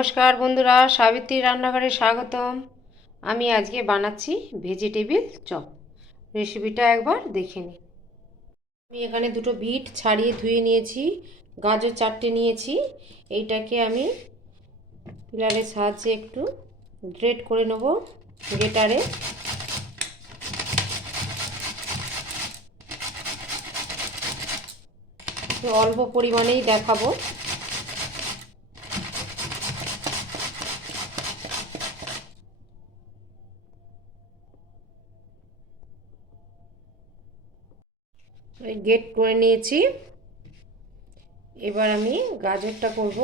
নমস্কার বন্ধুরা, সাবিত্রী রান্নাঘরে স্বাগতম। আমি আজকে বানাচ্ছি ভেজিটেবিল চপ। রেসিপিটা একবার দেখে নিন। আমি এখানে দুটো বিট ছাড়িয়ে ধুয়ে নিয়েছি, গাজর 4টে নিয়েছি। এইটাকে আমি পিলারের সাহায্যে একটু গ্রেট করে নেব গ্রেটারে। অল্প পরিমাণেই দেখাবো। গ্রেট করে নিয়েছি। এবার আমি গাজরটা করব।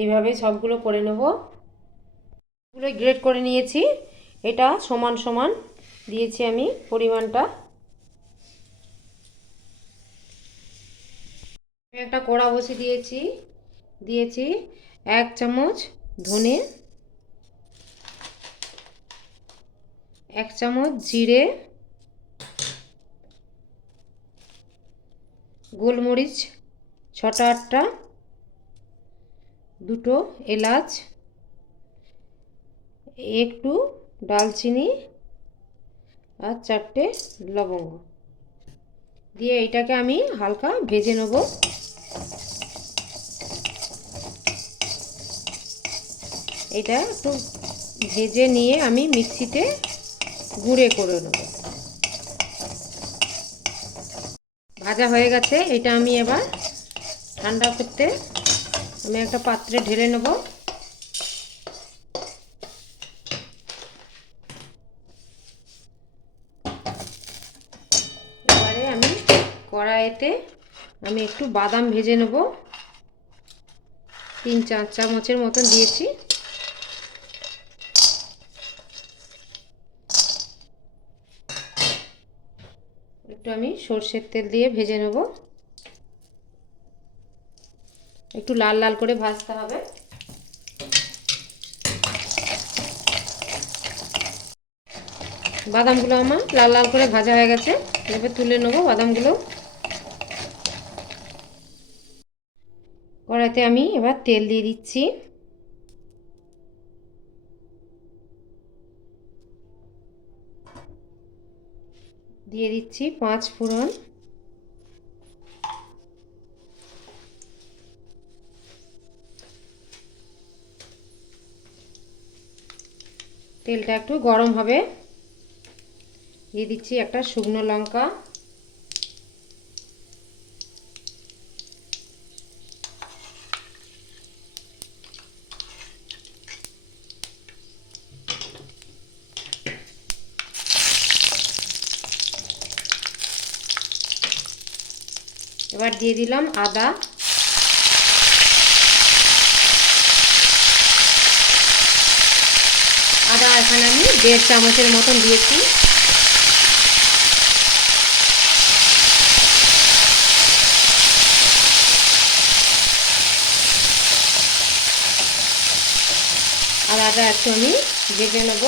এইভাবে সবগুলো করে নেব। এগুলো গ্রেট করে নিয়েছি। এটা সমান সমান দিয়েছি আমি পরিমাণটা। একটা কড়া বসিয়ে দিয়েছি 1 চামচ ধনে, 1 চামচ জিরে, গোলমরিচ 6টা 8টা, দুটো এলাচ, একটু ডালচিনি আর 4টে লবঙ্গ দিয়ে এটাকে আমি হালকা ভেজে নেব। এটা একটু ভেজে নিয়ে আমি মিক্সিতে গুঁড়ো করে নেব। ভাজা হয়ে গেছে। এটা আমি এবার ঠান্ডা করতে আমি একটা পাত্রে ঢেলে নেব। এবারে আমি কড়াইতে আমি একটু বাদাম ভেজে নেব। 3-4 চামচের মতন দিয়েছি। একটু আমি সরষের তেল দিয়ে ভেজে নেব। একটু লাল লাল করে ভাজতে হবে। বাদামগুলো আমার লাল লাল করে ভাজা হয়ে গেছে। এবার তুলে নেব বাদামগুলো। কড়াইতে আমি এবার তেল দিয়ে দিচ্ছি। দিয়ে দিচ্ছি 5 ফোড়ন, তেলটা একটু গরম হবে। দিয়ে দিচ্ছি একটা শুকনো লঙ্কা, এবার দিয়ে দিলাম আদা, এখানে আমি 1.5 চামচের মতন দিয়েছি। আদাটা একটু আমি ভেজে নেব।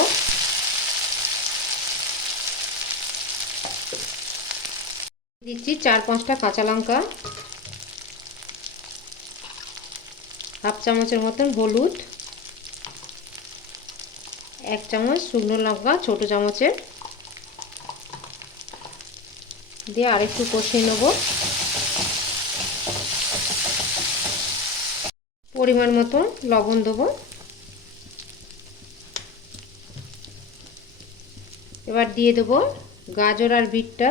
দিচ্ছি 4-5টা কাঁচা লঙ্কা, 1/2 চামচের মতন হলুদ, 1 চামচ শুকনো লঙ্কা ছোট চামচের দিয়ে আরেকটু কষিয়ে নেব। পরিমাণ মতো লবণ দেবো। এবার দিয়ে দেবো গাজর আর বিটটা।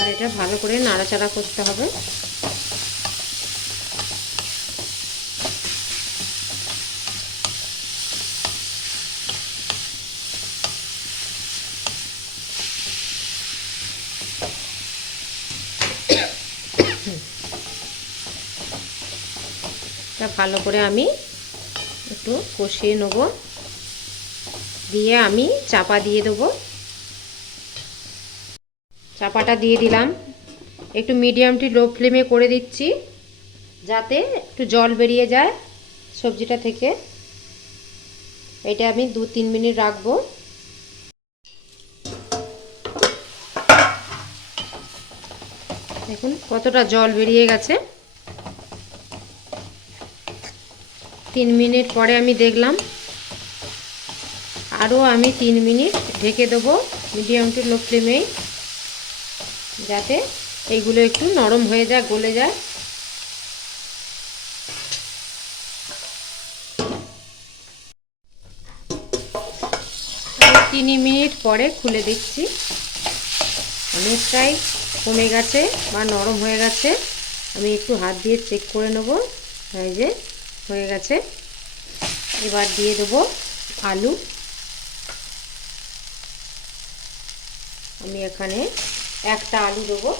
আর এটা ভালো করে নাড়াচাড়া করতে হবে। এটা ভালো করে আমি একটু কষিয়ে নেব। দিয়ে আমি চাপা দিয়ে দেবো। চাপাটা দিয়ে দিলাম। একটু মিডিয়াম টু লো ফ্লেমে করে দিচ্ছি, যাতে একটু জল বেরিয়ে যায় সবজিটা থেকে। এটা আমি 2-3 মিনিট রাখবো। দেখুন কতটা জল বেরিয়ে গেছে। 3 মিনিট পরে আমি দেখলাম, আরও আমি 3 মিনিট ঢেকে দেবো মিডিয়াম টু লো ফ্লেমে, যাতে এইগুলো একটু নরম হয়ে যায়, গলে যায়। আমি 3 মিনিট পরে খুলে দেখছি, অনেকটাই কমে গেছে বা নরম হয়ে গেছে। আমি একটু হাত দিয়ে চেক করে নেব। এই যে হয়ে গেছে। এবার দিয়ে দেবো আলু। আমি এখানে একটা আলু দেবো।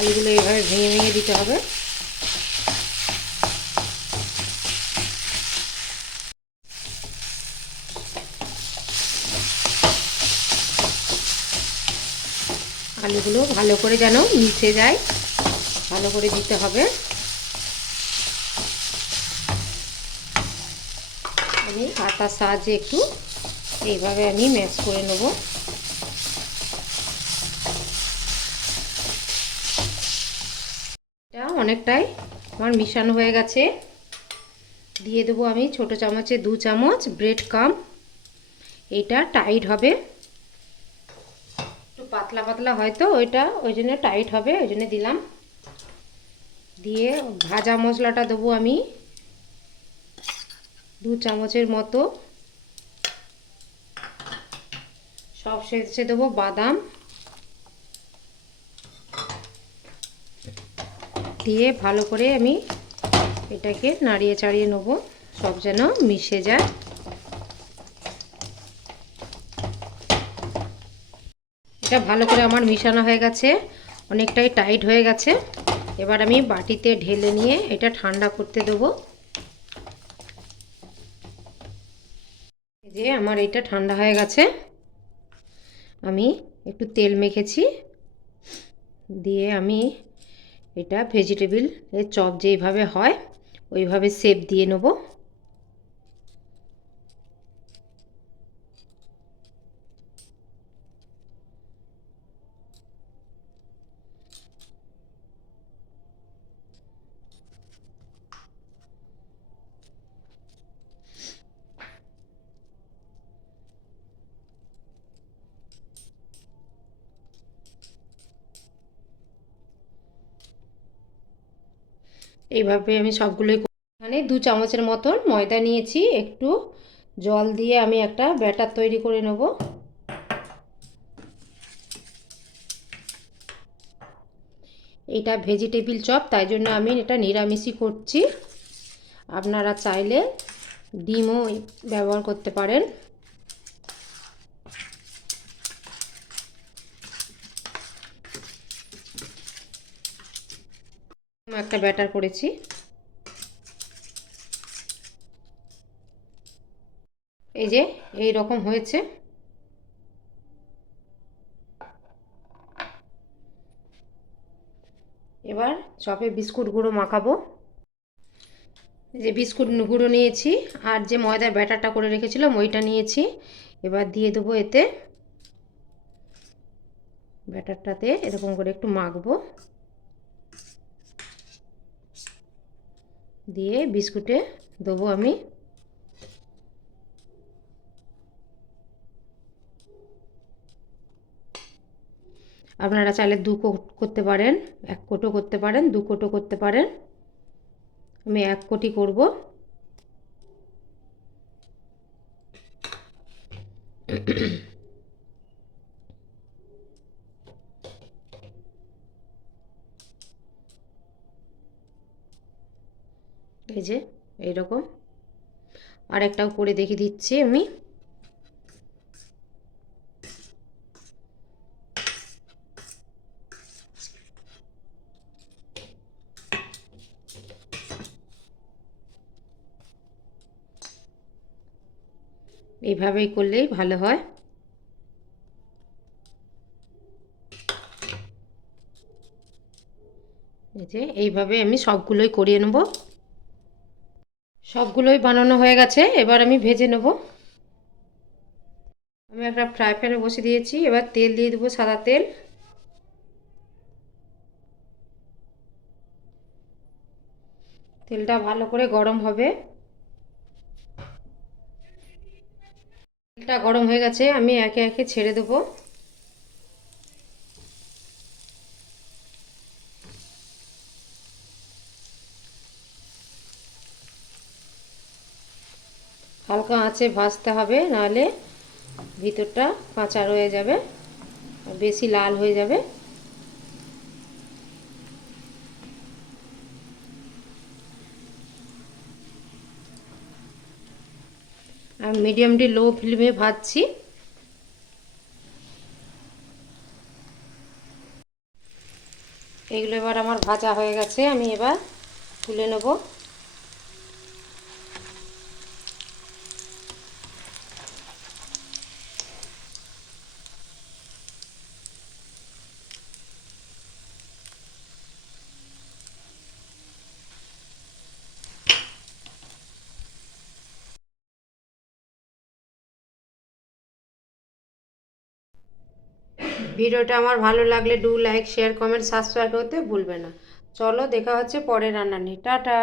আলুগুলো এইভাবে ভেঙে ভেঙে দিতে হবে। আলুগুলো ভালো করে যেন মিশে যায়, ভালো করে দিতে হবে। আমি হাতার সাহায্যে একটু এইভাবে আমি ম্যাশ করে নেব। এটা অনেকটাই আমার মিশানো হয়ে গেছে। দিয়ে দেবো আমি ছোটো চামচে 2 চামচ ব্রেড ক্রাম্ব। এটা টাইট হবে, একটু পাতলা পাতলা হয়তো ওইটা, ওই জন্য টাইট হবে, ওই জন্য দিলাম। দিয়ে ভাজা মশলাটা দেবো আমি 2 চামচের মতো। সব শেষে দেবো বাদাম। দিয়ে ভালো করে আমি এটাকে নাড়িয়ে চাড়িয়ে নেব, সব যেন মিশে যায়। এটা ভালো করে আমার মিশানো হয়ে গেছে, অনেকটাই টাইট হয়ে গেছে। এবার আমি বাটিতে ঢেলে নিয়ে এটা ঠান্ডা করতে দেবো। এই যে আমার এটা ঠান্ডা হয়ে গেছে। আমি একটু তেল মেখেছি, দিয়ে আমি এটা ভেজিটেবিল এর চপ যেইভাবে হয় ওইভাবে শেপ দিয়ে নেব। এইভাবে আমি সবগুলোই, এখানে 2 চামচের মতন ময়দা নিয়েছি, একটু জল দিয়ে আমি একটা ব্যাটার তৈরি করে নেব। এটা ভেজিটেবিল চপ, তাই জন্য আমি এটা নিরামিষই করছি। আপনারা চাইলে ডিমও ব্যবহার করতে পারেন। একটা ব্যাটার করেছি। এই যে এই রকম হয়েছে। এবার চপে বিস্কুট গুঁড়ো মাখাবো। যে বিস্কুট গুঁড়ো নিয়েছি আর যে ময়দার ব্যাটারটা করে রেখেছিলাম ওইটা নিয়েছি। এবার দিয়ে দেবো এতে, ব্যাটারটাতে এরকম করে একটু মাখবো, দিয়ে বিস্কুটে দেবো আমি। আপনারা চাইলে 2 কোট করতে পারেন, 1 কোটও করতে পারেন, 2 কোটও করতে পারেন। আমি 1 কোটই করব। এই যে এইরকম আরেকটাও করে দেখিয়ে দিচ্ছি আমি। এইভাবেই করলেই ভালো হয়। এই যে এইভাবে আমি সবগুলোই করিয়ে নেব। সবগুলোই বানানো হয়ে গেছে, এবার আমি ভেজে নেব। আমি একটা ফ্রাই প্যানে বসিয়ে দিয়েছি, এবার তেল দিয়ে দেবো, সাদা তেল। তেলটা ভালো করে গরম হবে। তেলটা গরম হয়ে গেছে, আমি একে একে ছেড়ে দেবো। হালকা আঁচে ভাজতে হবে, নাহলে ভিতরটা কাঁচা রয়ে যাবে, বেশি লাল হয়ে যাবে। আর মিডিয়াম টু লো ফ্লেমে ভাজছি। এগুলো এবার আমার ভাজা হয়ে গেছে, আমি এবার তুলে নেব। ভিডিওটা আমার ভালো লাগলে do like, share, comment, subscribe করতে ভুলবে না। চলো দেখা হচ্ছে পরের রান্না নিয়ে। টাটা।